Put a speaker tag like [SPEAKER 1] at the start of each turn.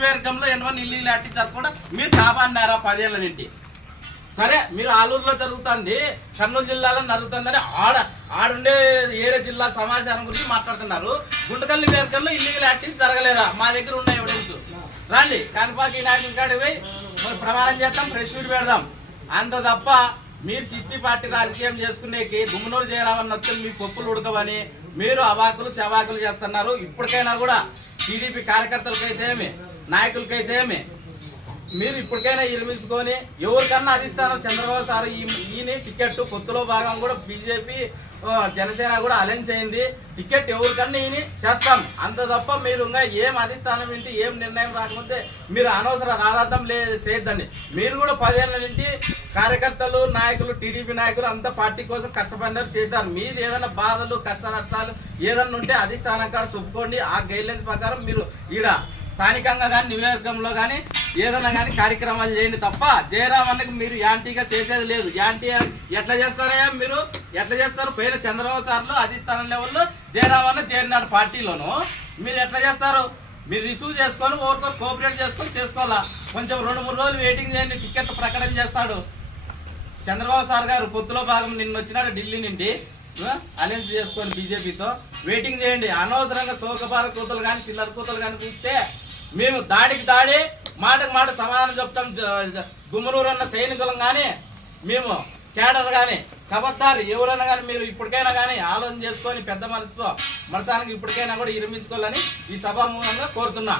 [SPEAKER 1] నియోజకవర్గంలో ఎన్నో ఇల్లు లాంటి కూడా మీరు కాపాడినారా పదేళ్ళ నుండి? సరే మీరు ఆలూరులో జరుగుతుంది కర్నూలు జిల్లాలో జరుగుతుందని ఆడ ఆడుండే ఏరే జిల్లా సమాచారం గురించి మాట్లాడుతున్నారు. గుంటకల్లి నియోజకవర్గంలో ఇల్లీగల్ యాక్టింగ్ జరగలేదా? మా దగ్గర ఉన్న ఎవిడెన్స్ రండి కనపాకి నాయకుల కాడి పోయి ప్రమాణం చేద్దాం ప్రెస్ మీట్ పెడదాం. అంత తప్ప మీరు సిస్టీ పార్టీ రాజకీయం చేసుకునేకి గుమ్మనూరు చేరామని వస్తే మీ పప్పులు ఉడకవని మీరు అవాకులు శవాకులు చేస్తున్నారు. ఇప్పటికైనా కూడా టీడీపీ కార్యకర్తలకైతే ఏమి? నాయకులకైతే ఏమి? మీరు ఇప్పటికైనా నిర్మించుకొని ఎవరికన్నా అధిష్టానం చంద్రబాబు సార్ ఈయన టికెట్ కొత్తలో భాగం కూడా బీజేపీ జనసేన కూడా అలయన్స్ అయింది. టికెట్ ఎవరికన్నా ఈయన చేస్తాం. అంత తప్ప మీరు ఇంకా ఏం అధిష్టానం ఏంటి ఏం నిర్ణయం రాకపోతే మీరు అనవసర రాధార్థం లే చేయొద్దండి. మీరు కూడా పదేళ్ళ నుండి కార్యకర్తలు నాయకులు టీడీపీ నాయకులు అంతా పార్టీ కోసం కష్టపడినారు చేశారు. మీది ఏదైనా బాధలు కష్ట నష్టాలు ఏదన్నా ఉంటే అధిష్టానం కాడ చెప్పుకోండి. ఆ గైడ్లైన్స్ ప్రకారం మీరు ఈడ స్థానికంగా కానీ నియోజకవర్గంలో కానీ ఏదైనా కానీ కార్యక్రమాలు చేయండి తప్ప జయరామ్ అన్నకి మీరు యాంటీగా చేసేది లేదు. యాంటీ ఎట్లా చేస్తారయ్యా మీరు? ఎట్లా చేస్తారు? పైన చంద్రబాబు సార్లు అధిష్టానం లెవెల్లో జయరామ్ అన్న చేరినాడు పార్టీలోను. మీరు ఎట్లా చేస్తారు? మీరు రిసీవ్ చేసుకొని ఓవర్తో కోఆపరేట్ చేసుకొని చేసుకోవాలా? కొంచెం రెండు మూడు రోజులు వెయిటింగ్ చేయండి టికెట్ ప్రకటన చేస్తాడు. చంద్రబాబు సార్ గారు పొత్తులో భాగం నిన్న వచ్చినాడు ఢిల్లీ నుండి. అలయన్స్ చేసుకొని బీజేపీతో. వెయిటింగ్ చేయండి. అనవసరంగా సోకబార కూతలు కానీ చిల్లర కూతలు కానీ కూస్తే మేము దాడికి దాడి మాటకు మాట సమాధానం చెప్తాం జ- గుమ్మనూరు అన్న సైనికులం కానీ మేము కేడర్ కానీ కబద్దారు ఎవరైనా కానీ మీరు ఇప్పటికైనా కానీ ఆలోచన చేసుకొని పెద్ద మనసుతో మనసానికి ఇప్పటికైనా కూడా విరమించుకోవాలని ఈ సభామూలంగా కోరుతున్నా.